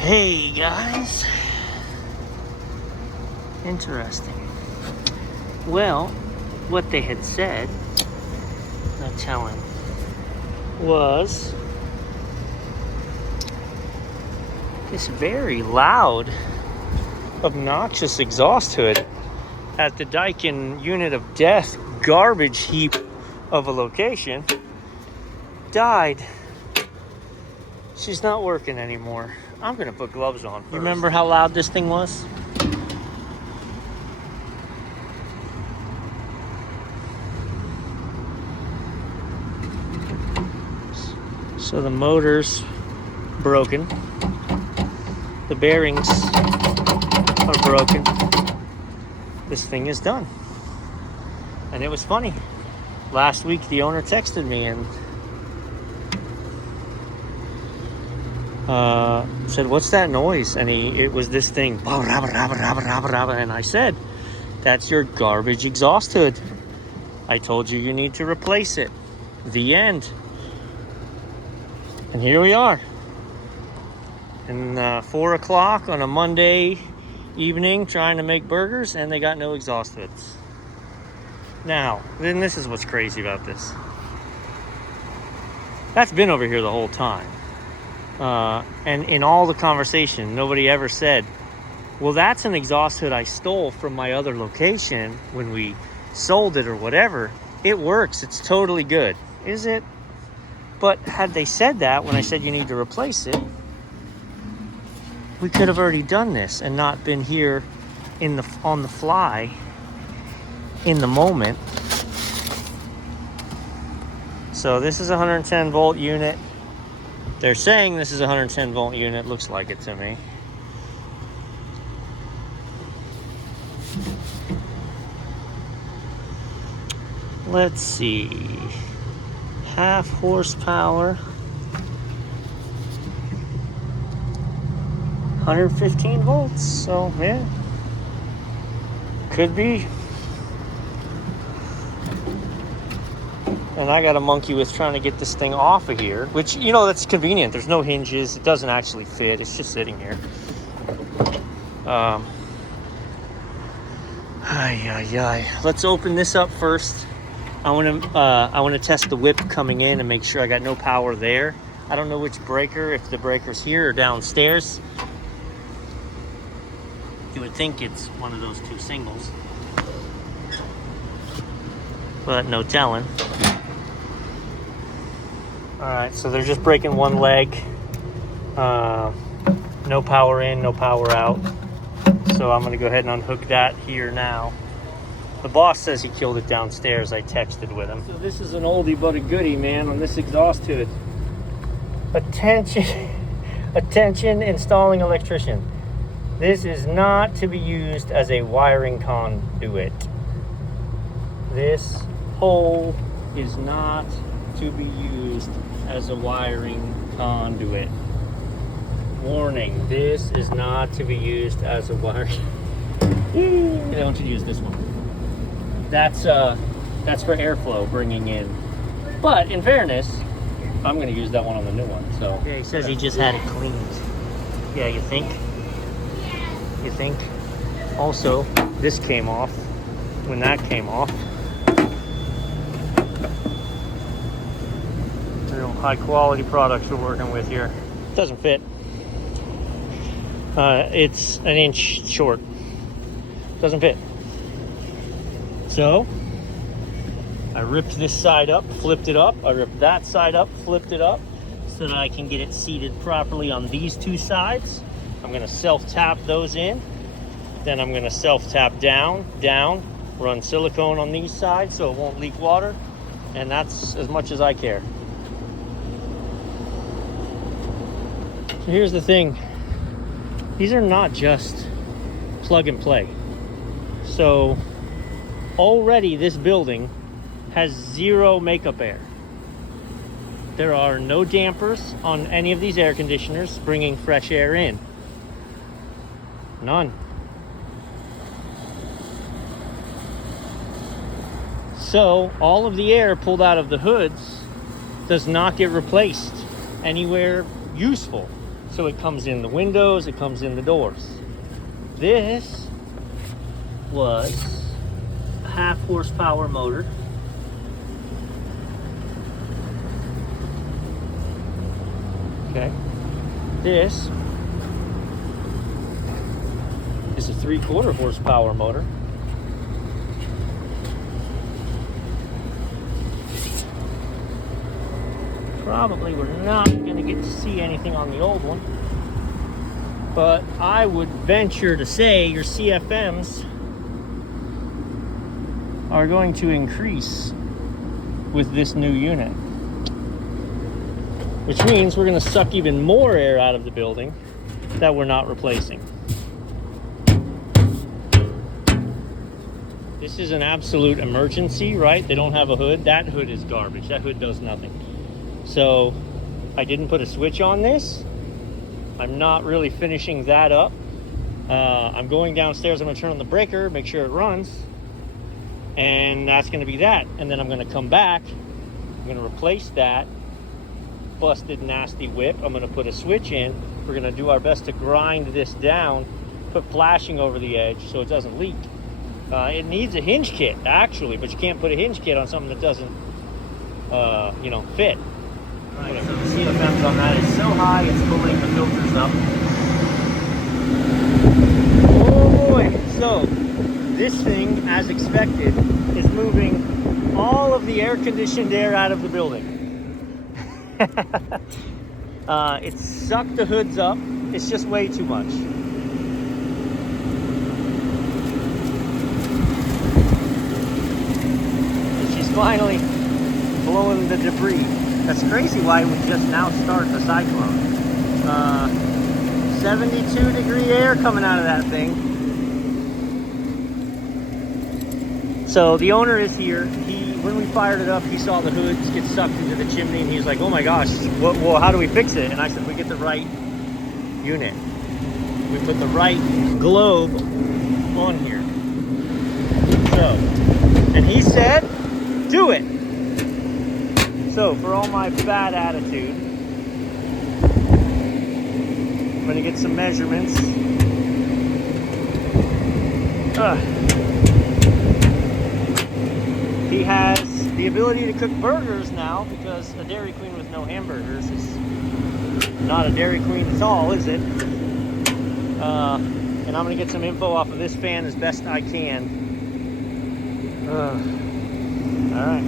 Hey guys, interesting. Well, what they had said, not telling, was this very loud, obnoxious exhaust hood at the Daikin unit of death garbage heap of a location died. She's not working anymore. I'm gonna put gloves on first. You remember how loud this thing was? So the motor's broken. The bearings are broken. This thing is done. And it was funny. Last week the owner texted me and said, "What's that noise?" And it was this thing. And I said, "That's your garbage exhaust hood. I told you you need to replace it." The end. And here we are. And 4 o'clock on a Monday evening trying to make burgers, and they got no exhaust hoods. Now, then this is what's crazy about this. That's been over here the whole time. And in all the conversation, nobody ever said, well, that's an exhaust hood I stole from my other location when we sold it or whatever. It works. It's totally good. Is it? But had they said that when I said you need to replace it, we could have already done this and not been here on the fly in the moment. So this is a 110 volt unit. They're saying this is a 110 volt unit. Looks like it to me. Let's see. Half horsepower. 115 volts. So, yeah. Could be. And I got a monkey with trying to get this thing off of here, which, you know, that's convenient. There's no hinges. It doesn't actually fit. It's just sitting here. Let's open this up first. I want to test the whip coming in and make sure I got no power there. I don't know which breaker, if the breaker's here or downstairs. You would think it's one of those two singles, but no telling. All right, so they're just breaking one leg. No power in, no power out. So I'm gonna go ahead and unhook that here now. The boss says he killed it downstairs. I texted with him. So this is an oldie but a goodie, man, on this exhaust hood. Attention, attention, installing electrician. This is not to be used as a wiring conduit. This hole is not to be used as a wiring conduit. Warning, this is not to be used as a wiring. Don't you use this one. That's for airflow bringing in. But in fairness, I'm gonna use that one on the new one. So yeah, he says he just had it cleaned. Yeah, you think? You think? Also, this came off when that came off. Real high quality products we're working with here. It doesn't fit. It's an inch short. Doesn't fit. So I ripped this side up, flipped it up. I ripped that side up, flipped it up so that I can get it seated properly on these two sides. I'm gonna self-tap those in. Then I'm gonna self-tap down, run silicone on these sides so it won't leak water. And that's as much as I care. So here's the thing. These are not just plug and play. So already this building has zero makeup air. There are no dampers on any of these air conditioners bringing fresh air in. None. So all of the air pulled out of the hoods does not get replaced anywhere useful. So it comes in the windows, it comes in the doors. This was a 1/2 horsepower motor. Okay. This is a 3/4 horsepower motor. Probably we're not going to get to see anything on the old one, but I would venture to say your CFMs are going to increase with this new unit, which means we're going to suck even more air out of the building that we're not replacing. This is an absolute emergency, right? They don't have a hood. That hood is garbage. That hood does nothing. So I didn't put a switch on this. I'm not really finishing that up. I'm going downstairs. I'm going to turn on the breaker, make sure it runs, and that's going to be that. And then I'm going to come back. I'm going to replace that busted, nasty whip. I'm going to put a switch in. We're going to do our best to grind this down, put flashing over the edge so it doesn't leak. It needs a hinge kit, actually, but you can't put a hinge kit on something that doesn't, fit. Right, so the CFMs on that is so high, it's pulling the filters up. Oh boy, so this thing, as expected, is moving all of the air-conditioned air out of the building. It sucked the hoods up. It's just way too much. And she's finally blowing the debris. That's crazy why we just now start the cyclone. 72 degree air coming out of that thing. So the owner is here. When we fired it up, he saw the hoods get sucked into the chimney, and he's like, "Oh my gosh, well, how do we fix it?" And I said, "We get the right unit. We put the right globe on here." So, and he said, "Do it." So for all my bad attitude, I'm gonna get some measurements. He has the ability to cook burgers now, because a Dairy Queen with no hamburgers is not a Dairy Queen at all, is it? And I'm gonna get some info off of this fan as best I can. All right.